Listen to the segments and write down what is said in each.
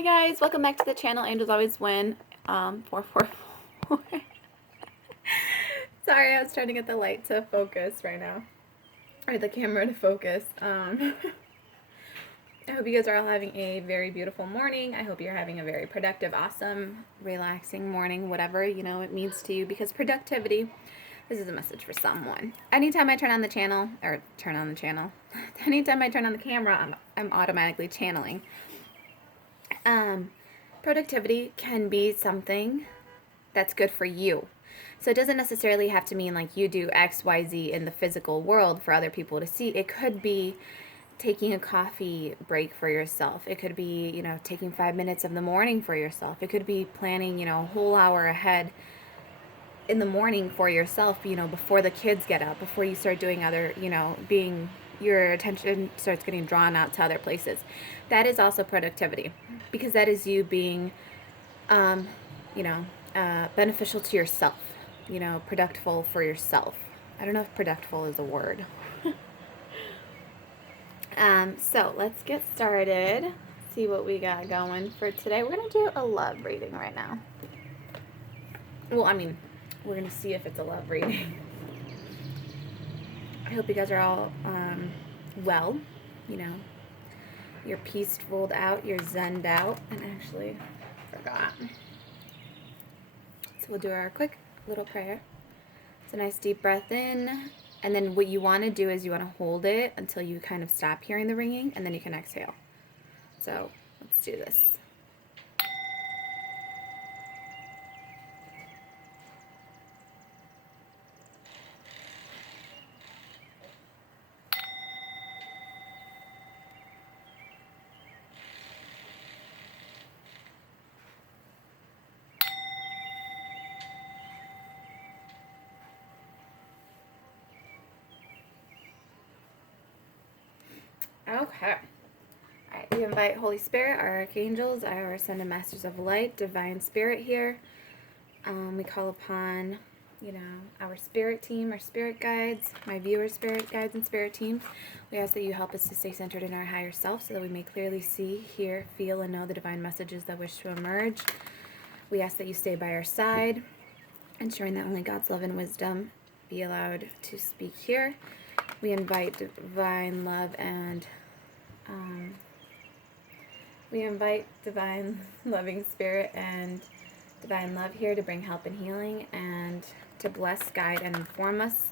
Hi guys, welcome back to the channel. Angels always win. 444. Sorry, I was trying to get the light to focus right now, or the camera to focus. I hope you guys are all having a very beautiful morning. I hope you're having a very productive, awesome, relaxing morning, whatever it means to you. Because productivity, this is a message for someone. Anytime I turn on the channel, anytime I turn on the camera, I'm automatically channeling. Productivity can be something that's good for you. So it doesn't necessarily have to mean like you do X, Y, Z in the physical world for other people to see. It could be taking a coffee break for yourself. It could be, taking 5 minutes of the morning for yourself. It could be planning, a whole hour ahead in the morning for yourself, before the kids get up, before you start doing other, being your attention starts getting drawn out to other places. That is also productivity, because that is you being, beneficial to yourself, productful for yourself. I don't know if productful is a word. So let's get started. See what we got going for today. We're going to do a love reading right now. Well, we're going to see if it's a love reading. I hope you guys are all well, you're peaceful out, you're zened out, and actually forgot. So we'll do our quick little prayer. It's a nice deep breath in, and then what you want to do is you want to hold it until you kind of stop hearing the ringing, and then you can exhale. So let's do this. Okay. Alright, we invite Holy Spirit, our archangels, our ascended masters of light, divine spirit here. We call upon, our spirit team, our spirit guides, my viewers, spirit guides, and spirit teams. We ask that you help us to stay centered in our higher self so that we may clearly see, hear, feel, and know the divine messages that wish to emerge. We ask that you stay by our side, ensuring that only God's love and wisdom be allowed to speak here. We invite divine love and we invite divine loving spirit and divine love here to bring help and healing and to bless, guide, and inform us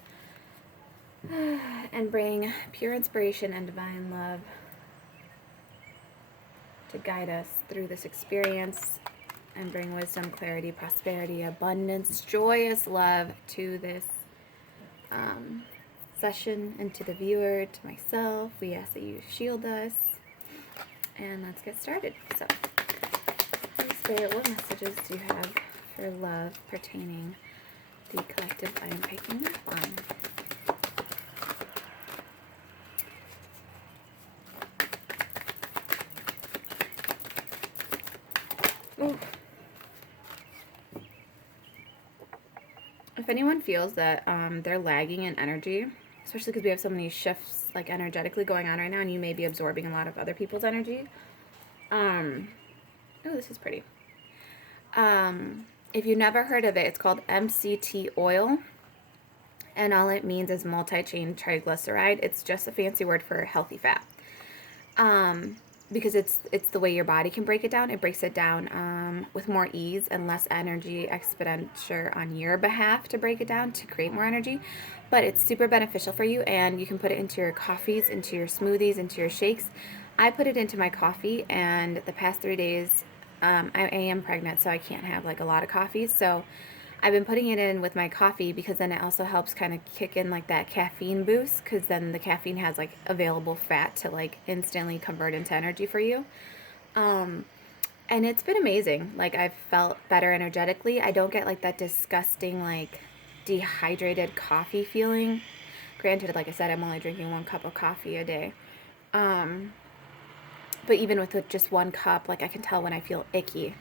and bring pure inspiration and divine love to guide us through this experience and bring wisdom, clarity, prosperity, abundance, joyous love to this session and to the viewer, to myself. We ask that you shield us, and let's get started. So, Holy Spirit, what messages do you have for love pertaining the collective I am picking on? Ooh. If anyone feels that they're lagging in energy, especially because we have so many shifts like energetically going on right now, and you may be absorbing a lot of other people's energy. Oh, this is pretty. If you've never heard of it, it's called MCT oil, and all it means is multi-chain triglyceride. It's just a fancy word for healthy fat. Because it's the way your body can break it down. It breaks it down with more ease and less energy expenditure on your behalf to break it down to create more energy. But it's super beneficial for you, and you can put it into your coffees, into your smoothies, into your shakes. I put it into my coffee, and the past 3 days, I am pregnant, so I can't have like a lot of coffee. So I've been putting it in with my coffee, because then it also helps kind of kick in like that caffeine boost, because then the caffeine has like available fat to like instantly convert into energy for you. And it's been amazing. Like, I've felt better energetically. I don't get like that disgusting like dehydrated coffee feeling. Granted, like I said, I'm only drinking 1 cup of coffee a day. But even with just 1 cup, like I can tell when I feel icky.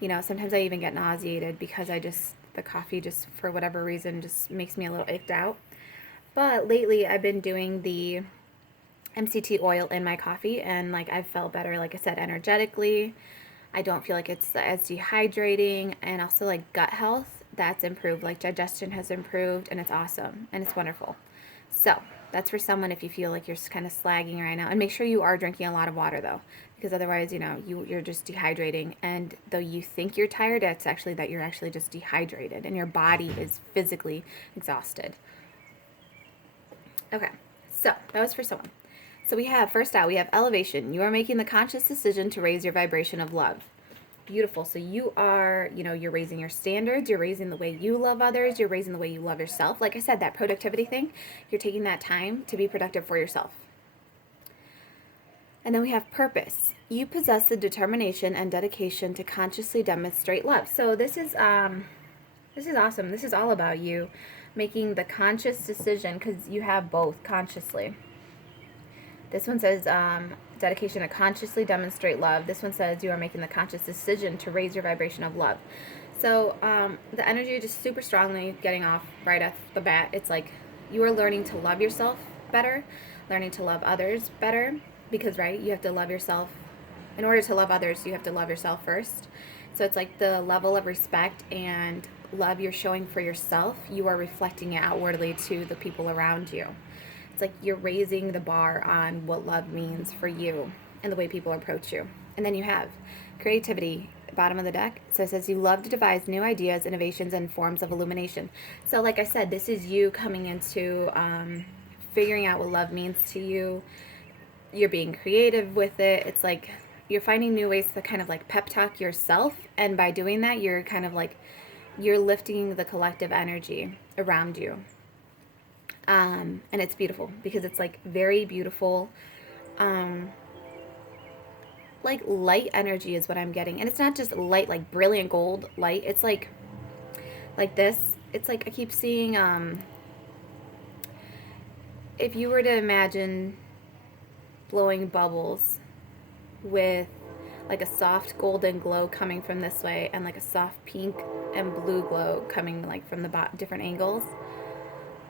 Sometimes I even get nauseated because the coffee just, for whatever reason, just makes me a little icked out. But lately I've been doing the MCT oil in my coffee, and like I've felt better, like I said, energetically. I don't feel like it's as dehydrating, and also like gut health, that's improved. Like digestion has improved, and it's awesome and it's wonderful. So that's for someone if you feel like you're kind of slagging right now. And make sure you are drinking a lot of water though, because otherwise, you're just dehydrating. And though you think you're tired, it's actually that you're actually just dehydrated and your body is physically exhausted. Okay, so that was for someone. So we have, first out, we have elevation. You are making the conscious decision to raise your vibration of love. Beautiful. So you are, you're raising your standards, you're raising the way you love others, you're raising the way you love yourself. Like I said, that productivity thing, you're taking that time to be productive for yourself. And then we have purpose. You possess the determination and dedication to consciously demonstrate love. So this is awesome. This is all about you making the conscious decision, because you have both consciously. This one says dedication to consciously demonstrate love. This one says you are making the conscious decision to raise your vibration of love. So the energy just super strongly getting off right off the bat. It's like you are learning to love yourself better, learning to love others better, because, right, you have to love yourself. In order to love others, you have to love yourself first. So it's like the level of respect and love you're showing for yourself, you are reflecting it outwardly to the people around you. It's like you're raising the bar on what love means for you and the way people approach you. And then you have creativity, bottom of the deck. So it says you love to devise new ideas, innovations, and forms of illumination. So like I said, this is you coming into figuring out what love means to you. You're being creative with it. It's like you're finding new ways to kind of like pep talk yourself. And by doing that, you're kind of like, you're lifting the collective energy around you. And it's beautiful because it's like very beautiful, like light energy is what I'm getting. And it's not just light, like brilliant gold light. It's like this. It's like I keep seeing, if you were to imagine blowing bubbles with like a soft golden glow coming from this way and like a soft pink and blue glow coming like from the different angles,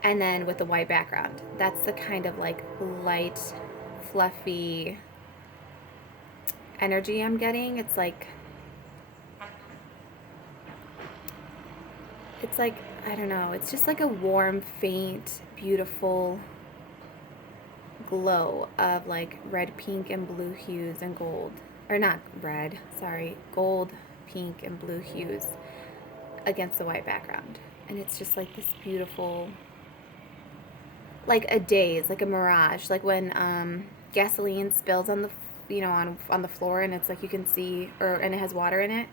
and then with the white background. That's the kind of like light, fluffy energy I'm getting. It's like I don't know, it's just like a warm, faint, beautiful glow of like red, pink, and blue hues and gold. Or not red, sorry, gold, pink, and blue hues against the white background. And it's just like this beautiful, like a daze, like a mirage, like when gasoline spills on the on the floor, and it's like you can see, and it has water in it,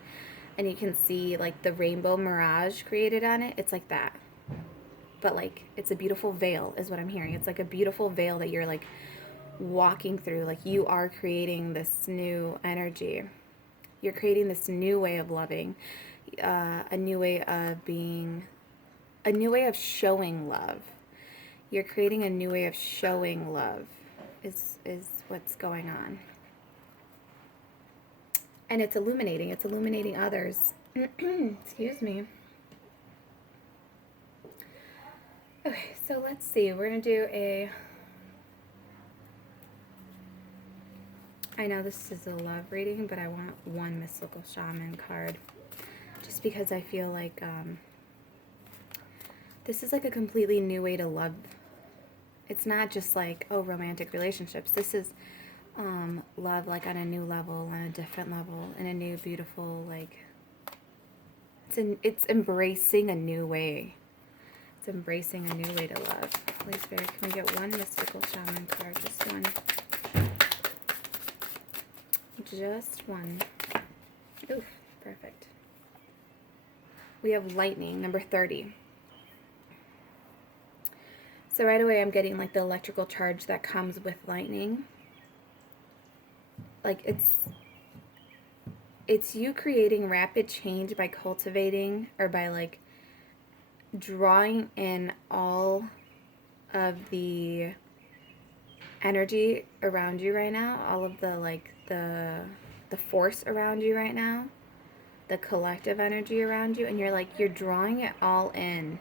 and you can see like the rainbow mirage created on it. It's like that, but like it's a beautiful veil is what I'm hearing. It's like a beautiful veil that you're like walking through. Like you are creating this new energy, you're creating this new way of loving, a new way of being, a new way of showing love. You're creating a new way of showing love is what's going on. And it's illuminating others. Excuse me. Okay, so let's see. We're going to do a... I know this is a love reading, but I want one mystical shaman card. Just because I feel like this is like a completely new way to love. It's not just like, oh, romantic relationships. This is love like on a new level, on a different level, in a new, beautiful, like, it's embracing a new way. It's embracing a new way to love. Please, Ferry, can we get one mystical shaman card? Just one. Just one. Oof, perfect. We have lightning, number 30. So right away I'm getting like the electrical charge that comes with lightning. Like it's you creating rapid change by cultivating, or by like drawing in all of the energy around you right now, all of the like the force around you right now, the collective energy around you, and you're drawing it all in.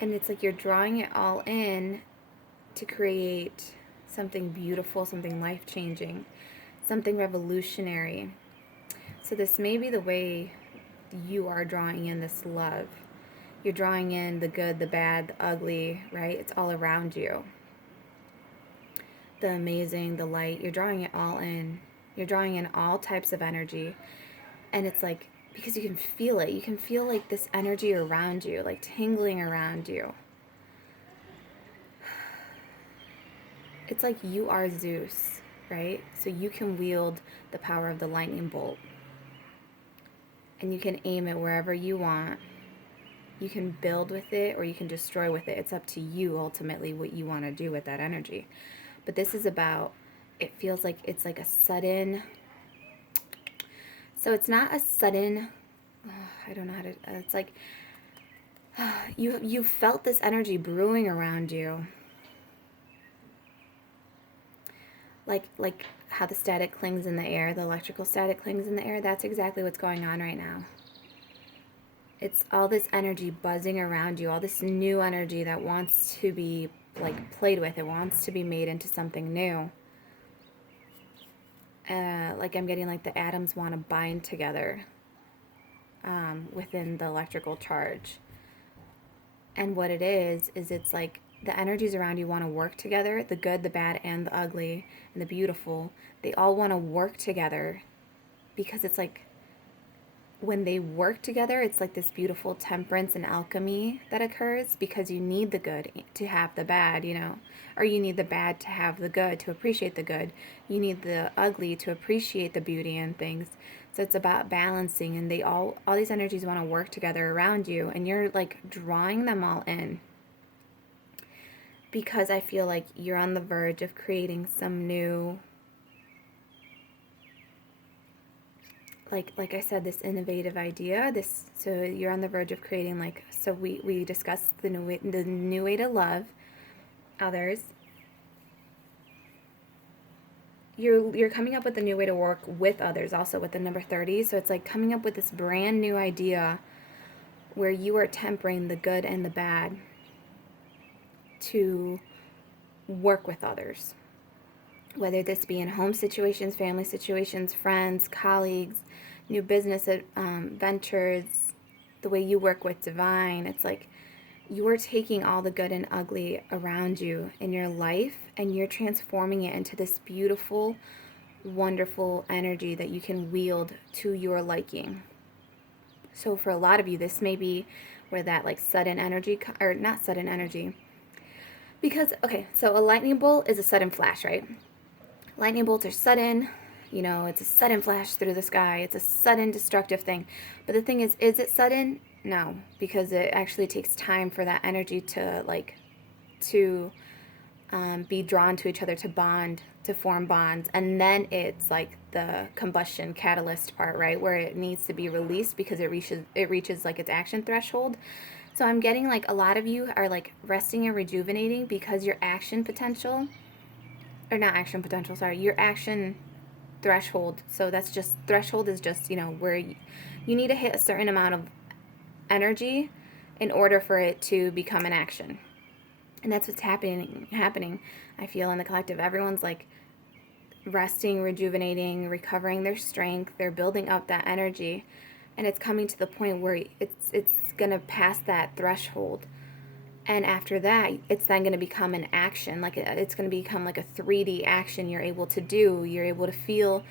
And it's like you're drawing it all in to create something beautiful, something life-changing, something revolutionary. So this may be the way you are drawing in this love. You're drawing in the good, the bad, the ugly, right? It's all around you. The amazing, the light, you're drawing it all in. You're drawing in all types of energy. And it's like, because you can feel it. You can feel like this energy around you, like tingling around you. It's like you are Zeus, right? So you can wield the power of the lightning bolt. And you can aim it wherever you want. You can build with it or you can destroy with it. It's up to you ultimately what you want to do with that energy. But this is about, it feels like it's like a sudden, so it's not a sudden, I don't know how to, it's like, you felt this energy brewing around you. Like how the static clings in the air, the electrical static clings in the air, that's exactly what's going on right now. It's all this energy buzzing around you, all this new energy that wants to be like played with. It wants to be made into something new. Like I'm getting like the atoms want to bind together within the electrical charge. And what it is it's like the energies around you want to work together. The good, the bad, and the ugly, and the beautiful. They all want to work together because it's like when they work together, it's like this beautiful temperance and alchemy that occurs because you need the good to have the bad, you know, or you need the bad to have the good, to appreciate the good. You need the ugly to appreciate the beauty in things. So it's about balancing, and they all these energies want to work together around you, and you're like drawing them all in because I feel like you're on the verge of creating some new, like I said, this innovative idea. So you're on the verge of creating, like, so we discussed the new way to love others. You're coming up with a new way to work with others, also with the number 30. So it's like coming up with this brand new idea where you are tempering the good and the bad to work with others, whether this be in home situations, family situations, friends, colleagues, new business ventures, the way you work with divine. It's like you're taking all the good and ugly around you in your life and you're transforming it into this beautiful, wonderful energy that you can wield to your liking. So for a lot of you, this may be where that like sudden energy, or not sudden energy, because, okay, so a lightning bolt is a sudden flash, right? Lightning bolts are sudden, you know, it's a sudden flash through the sky. It's a sudden destructive thing. But the thing is it sudden? No, because it actually takes time for that energy to be drawn to each other, to bond, to form bonds. And then it's like the combustion catalyst part, right? Where it needs to be released because it reaches like its action threshold. So I'm getting like a lot of you are like resting and rejuvenating because your action potential, or not action potential, sorry, your action threshold. So that's just, threshold is just, you know, where you need to hit a certain amount of energy in order for it to become an action. And that's what's happening, I feel, in the collective. Everyone's like resting, rejuvenating, recovering their strength. They're building up that energy. And it's coming to the point where it's going to pass that threshold. And after that, it's then going to become an action. Like it's going to become like a 3D action you're able to do. You're able to feel,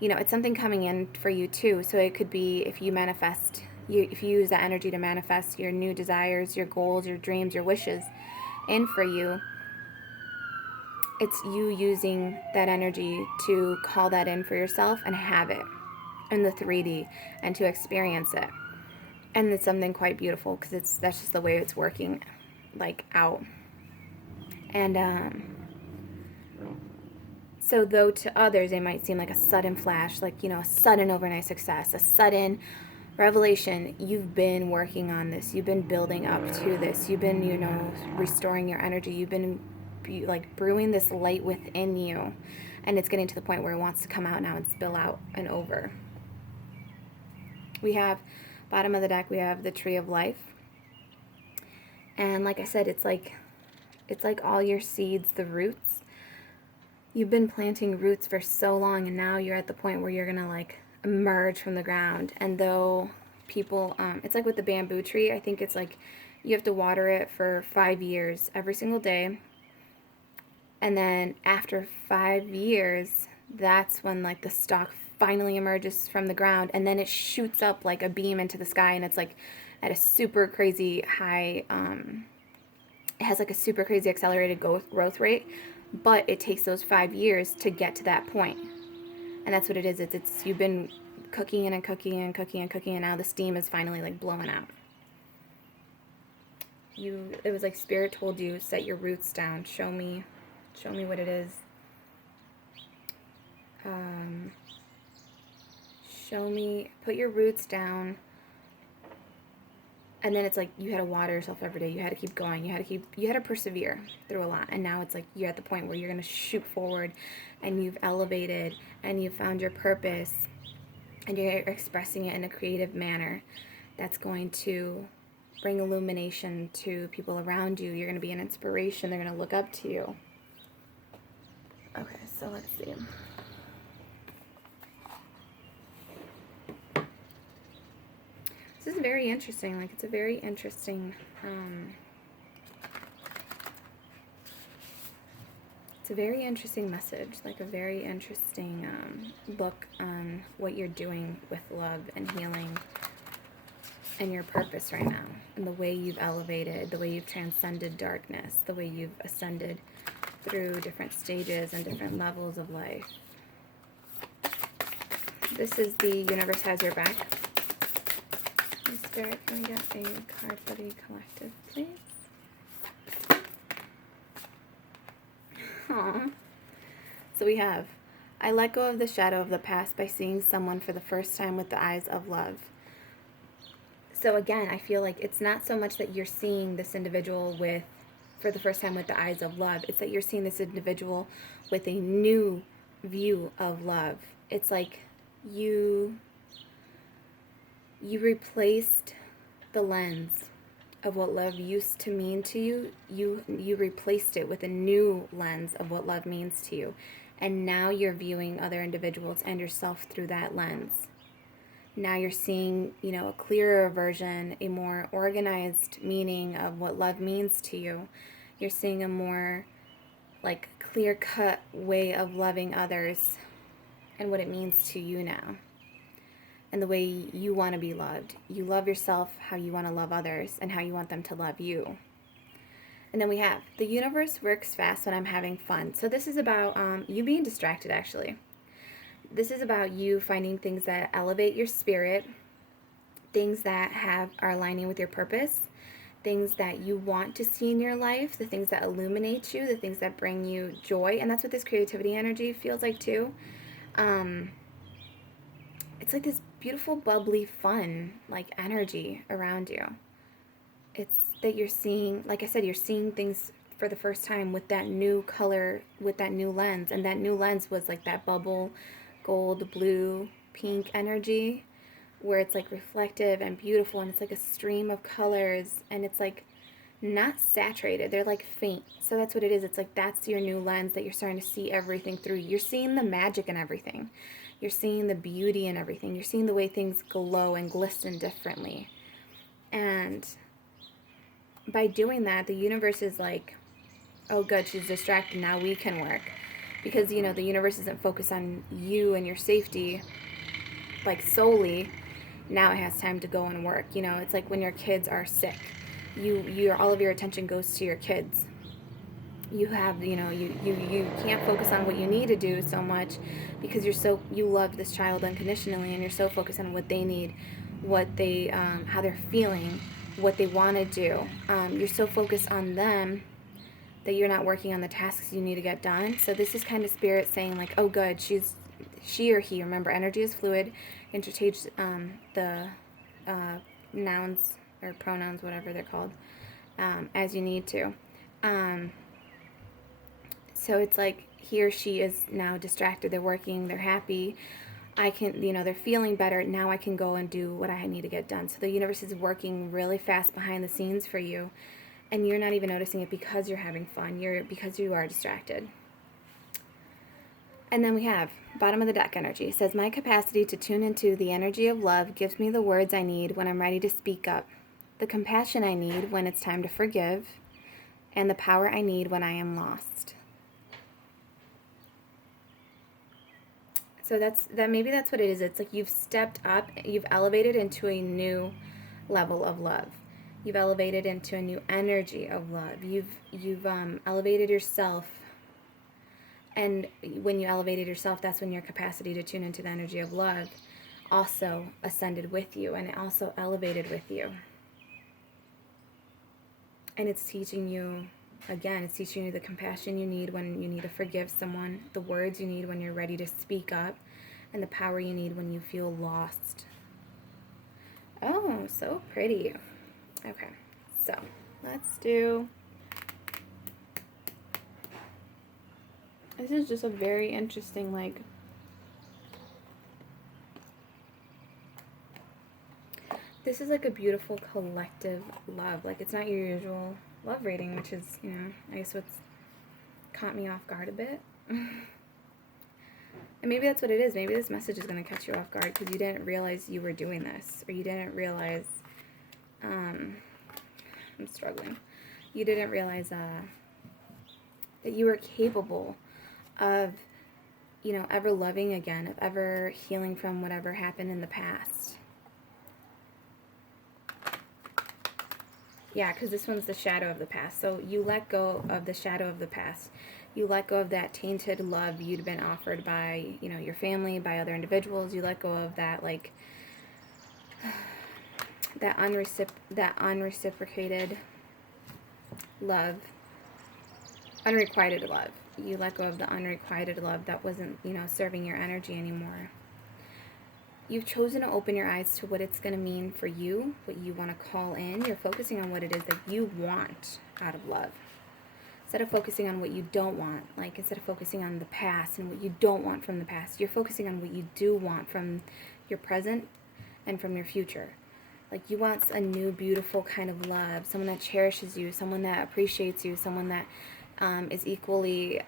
you know, it's something coming in for you too. So it could be if you manifest, if you use that energy to manifest your new desires, your goals, your dreams, your wishes in for you, it's you using that energy to call that in for yourself and have it in the 3D and to experience it. And it's something quite beautiful because that's just the way it's working, like, out. And so though to others it might seem like a sudden flash, like, you know, a sudden overnight success, a sudden revelation, you've been working on this, you've been building up to this, you've been, you know, restoring your energy, you've been like brewing this light within you, and it's getting to the point where it wants to come out now and spill out and over. We have, bottom of the deck, we have the tree of life. And like I said, it's like all your seeds, the roots, you've been planting roots for so long, and now you're at the point where you're gonna like emerge from the ground. And though people, it's like with the bamboo tree, I think it's like you have to water it for 5 years every single day, and then after 5 years, that's when like the stalk finally emerges from the ground, and then it shoots up like a beam into the sky, and it's like at a super crazy high, it has like a super crazy accelerated growth rate, but it takes those 5 years to get to that point. And that's what it is. It's you've been cooking and cooking and cooking and cooking, and now the steam is finally like blowing out. It was like Spirit told you, set your roots down. Show me what it is. Show me, put your roots down. And then it's like you had to water yourself every day. You had to keep going. You had to persevere through a lot. And now it's like you're at the point where you're going to shoot forward, and you've elevated, and you've found your purpose, and you're expressing it in a creative manner that's going to bring illumination to people around you. You're going to be an inspiration. They're going to look up to you. Okay, so let's see. This is very interesting. Like, it's a very interesting, it's a very interesting message, like a very interesting book on what you're doing with love and healing and your purpose right now, and the way you've elevated, the way you've transcended darkness, the way you've ascended through different stages and different levels of life. This is the Universe Has Your Back. Spirit, can we get a card for the collective, please? Aww. So we have, I let go of the shadow of the past by seeing someone for the first time with the eyes of love. So again, I feel like it's not so much that you're seeing this individual for the first time with the eyes of love. It's that you're seeing this individual with a new view of love. It's like you replaced the lens of what love used to mean to you. You replaced it with a new lens of what love means to you. And now you're viewing other individuals and yourself through that lens. Now you're seeing, a clearer version, a more organized meaning of what love means to you. You're seeing a more like clear-cut way of loving others and what it means to you now. And the way you want to be loved. You love yourself how you want to love others, and how you want them to love you. And then we have, the universe works fast when I'm having fun. So this is about you being distracted, actually. This is about you finding things that elevate your spirit, things that are aligning with your purpose, things that you want to see in your life, the things that illuminate you, the things that bring you joy. And that's what this creativity energy feels like too. It's like this beautiful, bubbly, fun, like energy around you. It's that you're seeing, like I said, you're seeing things for the first time with that new color, with that new lens. And that new lens was like that bubble, gold, blue, pink energy, where it's like reflective and beautiful, and it's like a stream of colors, and it's like not saturated. They're like faint. So that's what it is. It's like that's your new lens that you're starting to see everything through. You're seeing the magic in everything. You're seeing the beauty in everything. You're seeing the way things glow and glisten differently. And by doing that, the universe is like, oh good, she's distracted, now we can work. Because, the universe isn't focused on you and your safety, like solely. Now it has time to go and work. It's like when your kids are sick. All of your attention goes to your kids. You have, you can't focus on what you need to do so much because you love this child unconditionally, and you're so focused on what they need, what they, how they're feeling, what they want to do. You're so focused on them that you're not working on the tasks you need to get done. So this is kind of spirit saying like, oh good, she or he, remember energy is fluid, interchange the nouns or pronouns, whatever they're called, as you need to. So it's like he or she is now distracted. They're working, they're happy. They're feeling better. Now I can go and do what I need to get done. So the universe is working really fast behind the scenes for you, and you're not even noticing it because you're having fun. Because you are distracted. And then we have bottom of the deck energy. It says, my capacity to tune into the energy of love gives me the words I need when I'm ready to speak up, the compassion I need when it's time to forgive, and the power I need when I am lost. So maybe that's what it is. It's like you've stepped up, you've elevated into a new level of love. You've elevated into a new energy of love. You've elevated yourself. And when you elevated yourself, that's when your capacity to tune into the energy of love also ascended with you, and it also elevated with you. And it's teaching you, again, it's teaching you the compassion you need when you need to forgive someone, the words you need when you're ready to speak up, and the power you need when you feel lost. Oh, so pretty. Okay, so let's do... This is just a very interesting, like... This is like a beautiful collective love. Like, it's not your usual love reading, which is, you know, I guess what's caught me off guard a bit. And maybe that's what it is. Maybe this message is going to catch you off guard because you didn't realize you were doing this. Or you didn't realize... I'm struggling. You didn't realize that you were capable of, you know, ever loving again, of ever healing from whatever happened in the past. Yeah, because this one's the shadow of the past. So you let go of the shadow of the past. You let go of that tainted love you'd been offered by, you know, your family, by other individuals. You let go of that, like, that unreciprocated love, unrequited love. You let go of the unrequited love that wasn't, you know, serving your energy anymore. You've chosen to open your eyes to what it's going to mean for you, what you want to call in. You're focusing on what it is that you want out of love. Instead of focusing on what you don't want, like instead of focusing on the past and what you don't want from the past, you're focusing on what you do want from your present and from your future. Like, you want a new, beautiful kind of love, someone that cherishes you, someone that appreciates you, someone that is equally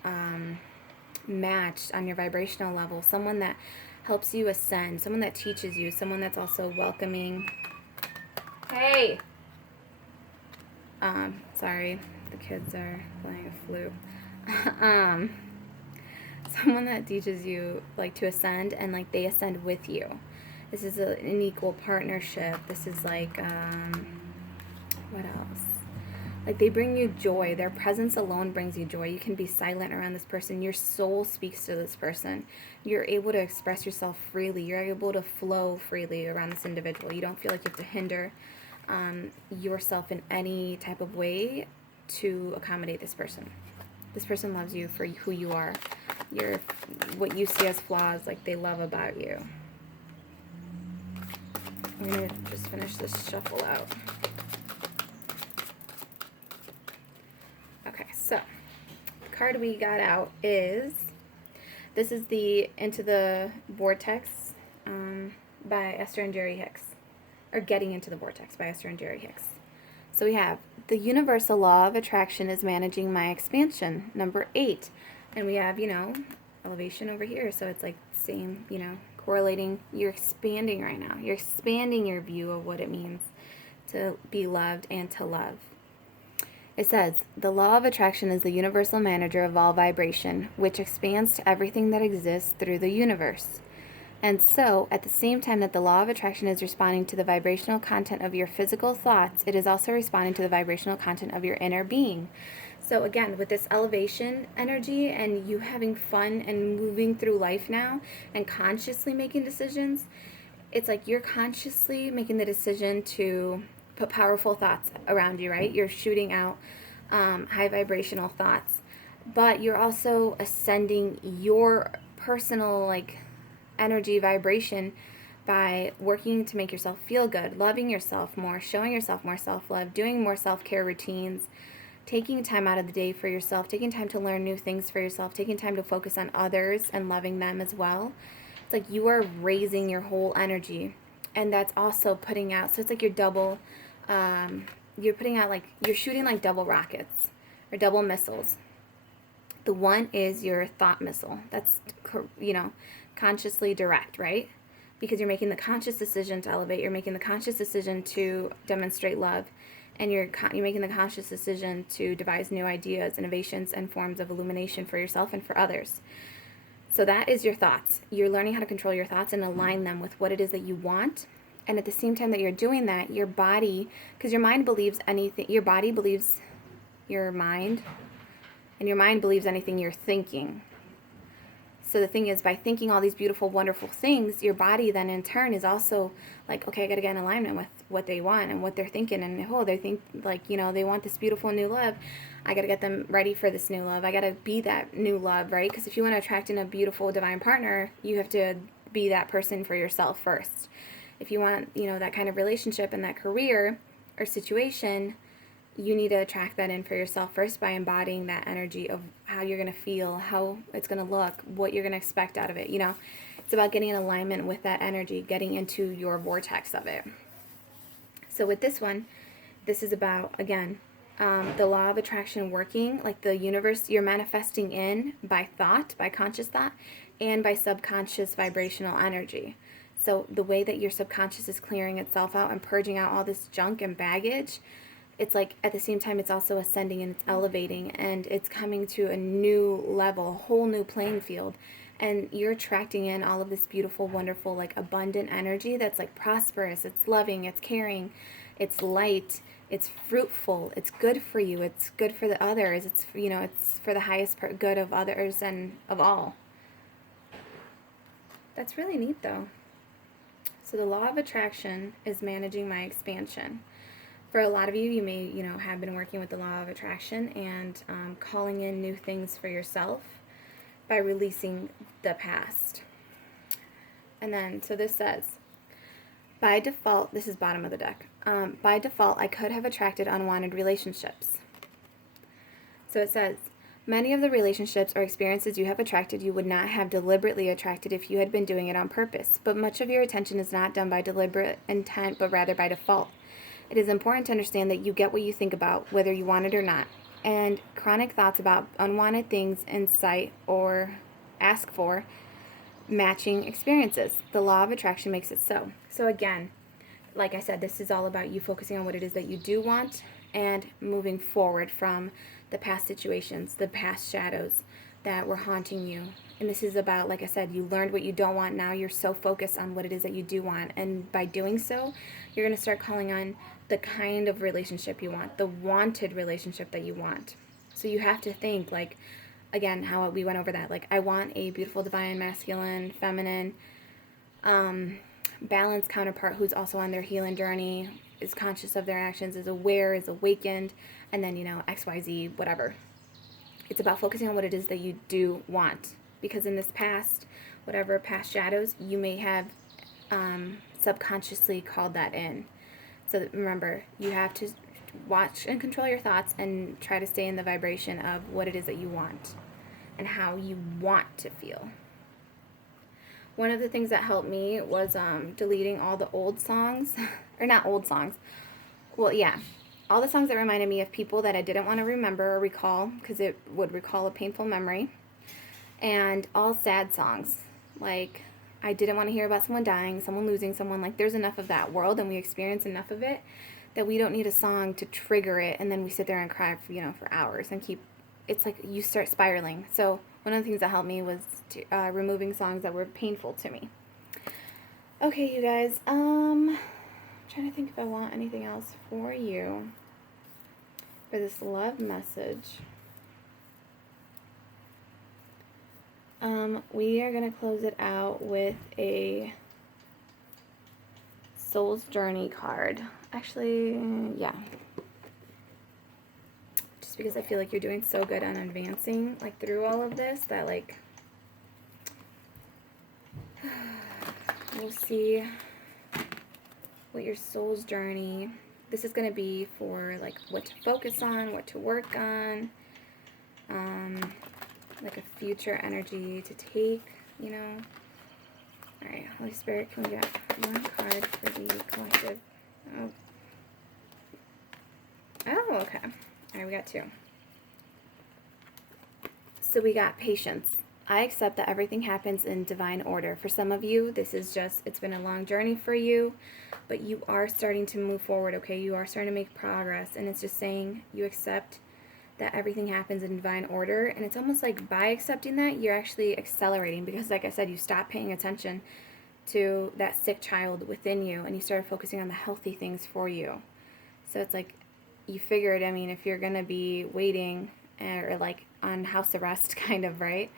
matched on your vibrational level, someone that helps you ascend, someone that teaches you, someone that's also welcoming. Hey! Sorry, the kids are playing a flute. Someone that teaches you, like, to ascend, and, like, they ascend with you. This is an equal partnership. This is like, what else? Like, they bring you joy. Their presence alone brings you joy. You can be silent around this person. Your soul speaks to this person. You're able to express yourself freely. You're able to flow freely around this individual. You don't feel like you have to hinder yourself in any type of way to accommodate this person. This person loves you for who you are. What you see as flaws, like, they love about you. I'm going to just finish this shuffle out. Okay, so the card we got out is, this is the Into the Vortex by Esther and Jerry Hicks. Or Getting into the Vortex by Esther and Jerry Hicks. So we have, the universal law of attraction is managing my expansion, number 8. And we have, you know, elevation over here. So it's like same, you know, correlating. You're expanding right now. You're expanding your view of what it means to be loved and to love. It says, the law of attraction is the universal manager of all vibration, which expands to everything that exists through the universe. And so, at the same time that the law of attraction is responding to the vibrational content of your physical thoughts, it is also responding to the vibrational content of your inner being. So again, with this elevation energy and you having fun and moving through life now and consciously making decisions, it's like you're consciously making the decision to put powerful thoughts around you, right? You're shooting out high vibrational thoughts, but you're also ascending your personal, like, energy vibration by working to make yourself feel good, loving yourself more, showing yourself more self-love, doing more self-care routines, taking time out of the day for yourself, taking time to learn new things for yourself, taking time to focus on others and loving them as well. It's like you are raising your whole energy, and that's also putting out, so it's like you're double, you're putting out, like, you're shooting like double rockets or double missiles. The one is your thought missile. That's, consciously direct, right? Because you're making the conscious decision to elevate. You're making the conscious decision to demonstrate love. And you're making the conscious decision to devise new ideas, innovations, and forms of illumination for yourself and for others. So that is your thoughts. You're learning how to control your thoughts and align them with what it is that you want. And at the same time that you're doing that, your body, because your mind believes anything, your body believes your mind, and your mind believes anything you're thinking. So the thing is, by thinking all these beautiful, wonderful things, your body then in turn is also like, okay, I got to get in alignment with what they want and what they're thinking. And they think like, they want this beautiful new love. I got to get them ready for this new love. I got to be that new love, right? Because if you want to attract in a beautiful divine partner, you have to be that person for yourself first. If you want, that kind of relationship and that career or situation, you need to attract that in for yourself first by embodying that energy of how you're going to feel, how it's going to look, what you're going to expect out of it. It's about getting in alignment with that energy, getting into your vortex of it. So with this one, this is about, again, the law of attraction working, like the universe, you're manifesting in by thought, by conscious thought, and by subconscious vibrational energy. So the way that your subconscious is clearing itself out and purging out all this junk and baggage, it's like at the same time it's also ascending and it's elevating and it's coming to a new level, a whole new playing field. And you're attracting in all of this beautiful, wonderful, like abundant energy that's like prosperous, it's loving, it's caring, it's light, it's fruitful, it's good for you, it's good for the others, it's, it's for the highest good of others and of all. That's really neat though. So the law of attraction is managing my expansion. For a lot of you, you may, have been working with the law of attraction and calling in new things for yourself by releasing the past. And then, so this says, by default, this is bottom of the deck. By default, I could have attracted unwanted relationships. So it says, many of the relationships or experiences you have attracted you would not have deliberately attracted if you had been doing it on purpose. But much of your attention is not done by deliberate intent, but rather by default. It is important to understand that you get what you think about, whether you want it or not. And chronic thoughts about unwanted things incite or ask for matching experiences. The law of attraction makes it so. So again, like I said, this is all about you focusing on what it is that you do want and moving forward from the past situations, the past shadows that were haunting you. And this is about, like I said, you learned what you don't want. Now you're so focused on what it is that you do want. And by doing so, you're going to start calling on the kind of relationship you want, the wanted relationship that you want. So you have to think, like, again, how we went over that. Like, I want a beautiful, divine, masculine, feminine, balanced counterpart who's also on their healing journey, is conscious of their actions, is aware, is awakened, and then, XYZ, whatever. It's about focusing on what it is that you do want. Because in this past, whatever past shadows, you may have subconsciously called that in. So remember, you have to watch and control your thoughts and try to stay in the vibration of what it is that you want and how you want to feel. One of the things that helped me was deleting all the old songs, or not old songs, well, yeah, all the songs that reminded me of people that I didn't want to remember or recall because it would recall a painful memory, and all sad songs. Like, I didn't want to hear about someone dying, someone losing someone. Like, there's enough of that world, and we experience enough of it that we don't need a song to trigger it, and then we sit there and cry for, for hours and keep, it's like you start spiraling. So one of the things that helped me was removing songs that were painful to me. Okay, you guys, I'm trying to think if I want anything else for you for this love message. We are going to close it out with a Soul's Journey card. Actually, yeah. Just because I feel like you're doing so good on advancing, like, through all of this, that, like, we'll see what your soul's journey, this is going to be for, like, what to focus on, what to work on, like a future energy to take, Alright, Holy Spirit, can we get one card for the collective? Oh, okay. Alright, we got two. So we got patience. I accept that everything happens in divine order. For some of you, this is just, it's been a long journey for you, but you are starting to move forward, okay? You are starting to make progress, and it's just saying you accept that everything happens in divine order. And it's almost like by accepting that, you're actually accelerating, because like I said, you stop paying attention to that sick child within you and you started focusing on the healthy things for you. So it's like you figured, I mean, if you're going to be waiting or like on house arrest kind of, right?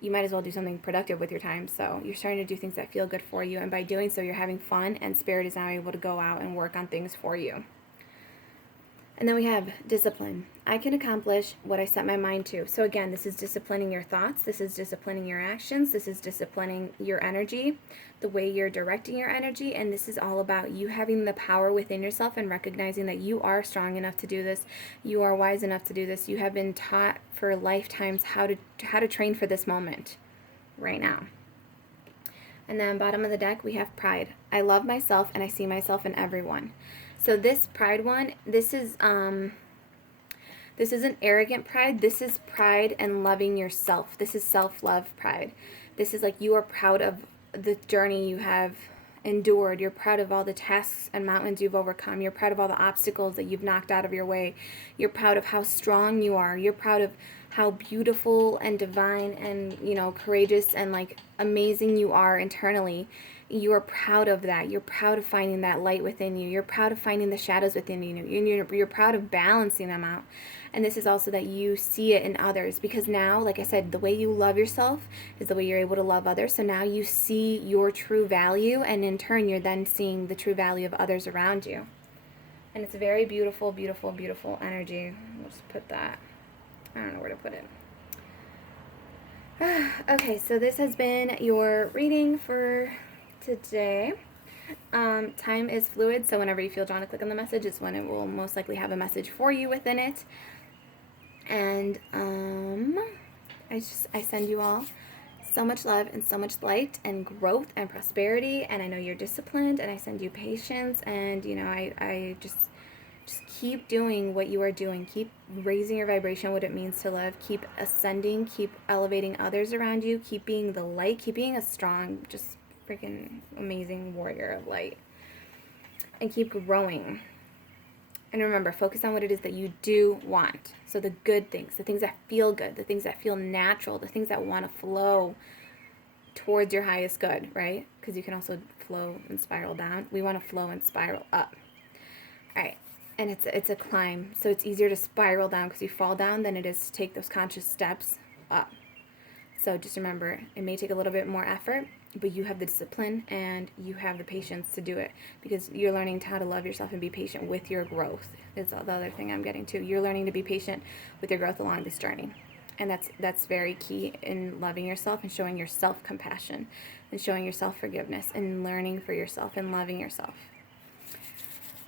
You might as well do something productive with your time. So you're starting to do things that feel good for you, and by doing so, you're having fun, and Spirit is now able to go out and work on things for you. And then we have discipline. I can accomplish what I set my mind to. So again, this is disciplining your thoughts. This is disciplining your actions. This is disciplining your energy, the way you're directing your energy. And this is all about you having the power within yourself and recognizing that you are strong enough to do this. You are wise enough to do this. You have been taught for lifetimes how to train for this moment right now. And then bottom of the deck, we have pride. I love myself and I see myself in everyone. So this pride one, this isn't arrogant pride. This is pride and loving yourself. This is self-love pride. This is like you are proud of the journey you have endured. You're proud of all the tasks and mountains you've overcome. You're proud of all the obstacles that you've knocked out of your way. You're proud of how strong you are. You're proud of how beautiful and divine and, courageous and like amazing you are internally. You are proud of that. You're proud of finding that light within you. You're proud of finding the shadows within you. You're proud of balancing them out. And this is also that you see it in others, because now, like I said, the way you love yourself is the way you're able to love others. So now you see your true value, and in turn, you're then seeing the true value of others around you. And it's a very beautiful, beautiful, beautiful energy. We'll just put that. I don't know where to put it. Okay, so this has been your reading for today. Time is fluid, so whenever you feel drawn to click on the message is when it will most likely have a message for you within it. And I send you all so much love and so much light and growth and prosperity, and I know you're disciplined, and I send you patience, and I just keep doing what you are doing. Keep raising your vibration, what it means to live. Keep ascending, keep elevating others around you, keep being the light, keep being a strong, just freaking amazing warrior of light, and keep growing. And remember, focus on what it is that you do want. So the good things, the things that feel good, the things that feel natural, the things that want to flow towards your highest good, right? Because you can also flow and spiral down. We want to flow and spiral up. All right. And it's a climb. So it's easier to spiral down because you fall down than it is to take those conscious steps up. So just remember, it may take a little bit more effort, but you have the discipline and you have the patience to do it, because you're learning how to love yourself and be patient with your growth. Is the other thing I'm getting to. You're learning to be patient with your growth along this journey. And that's very key in loving yourself and showing yourself compassion and showing yourself forgiveness and learning for yourself and loving yourself.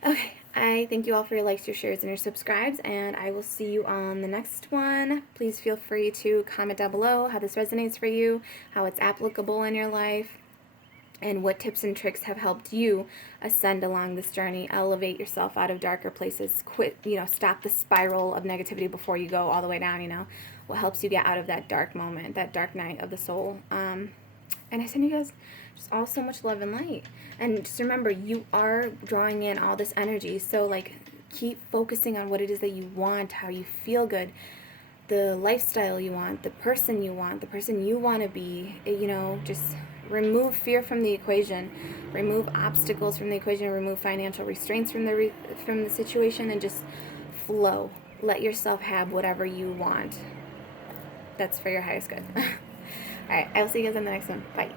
Okay, I thank you all for your likes, your shares, and your subscribes, and I will see you on the next one. Please feel free to comment down below how this resonates for you, how it's applicable in your life, and what tips and tricks have helped you ascend along this journey, elevate yourself out of darker places, stop the spiral of negativity before you go all the way down, what helps you get out of that dark moment, that dark night of the soul. And I send you guys just all so much love and light. And just remember, you are drawing in all this energy. So, keep focusing on what it is that you want, how you feel good, the lifestyle you want, the person you want to be. Just remove fear from the equation. Remove obstacles from the equation. Remove financial restraints from the situation, and just flow. Let yourself have whatever you want. That's for your highest good. All right, I will see you guys on the next one. Bye.